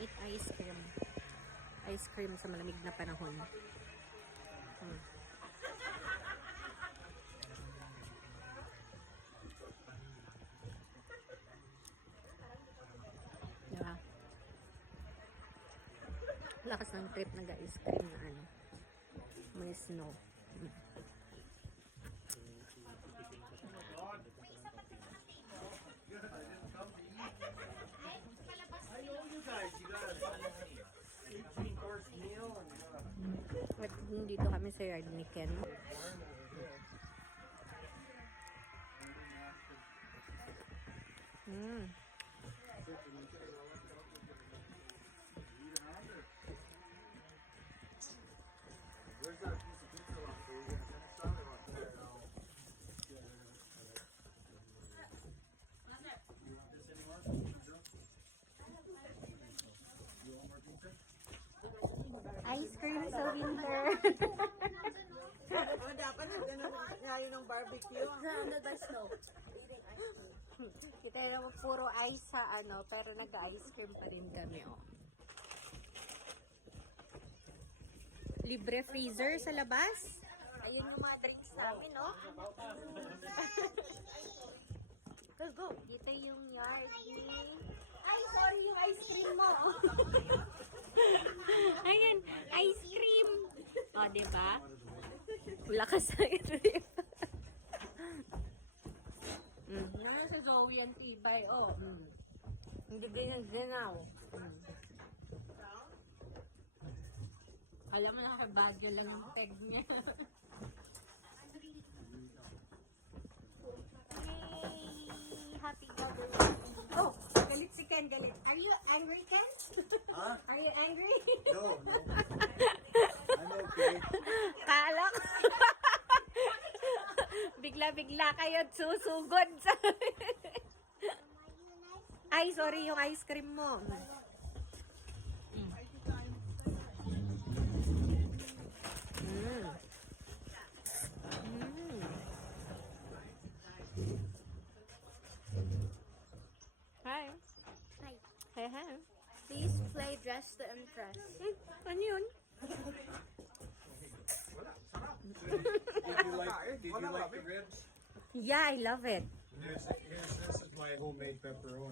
eat ice cream. Ice cream sa malamig na panahon. Diba? Lakas ng trip nag-ice cream na ano. May snow. At dito kami sa yard ni Ken. Where's that piece of pizza left? Are you gonna finish that or what? You want this anymore? You want more pizza? Ice cream sa winter. Oh, dapat nagganun ngayon ng barbecue. Surrounded by snow. Kita yung puro ice sa ano, pero nag-ice cream pa rin kami, oh. Libre freezer sa labas. Ayun yung mga drinks namin, no? Let's go. Dito yung yard ni... Ay, sorry yung ice cream mo. Ayan, ice cream. O, diba? Lakas na trip. Naman sa Zoe ang tibay, oh. Hindi ganyan-ganaw. Alam mo, nakabadyo lang yung peg niya. Yay! Happy Mother's Day. Oh, galit si Ken, galit. Are you angry, Ken? Huh? Are you angry? No, no. I'm okay. Kala ko. Bigla-bigla kayo susugod sa... Ay, sorry, yung ice cream mo. Hi. Hi. Hi, hi. Please play Dress to Impress. Ano yun? Did you like the ribs? Yeah, I love it. This is my homemade pepperoni.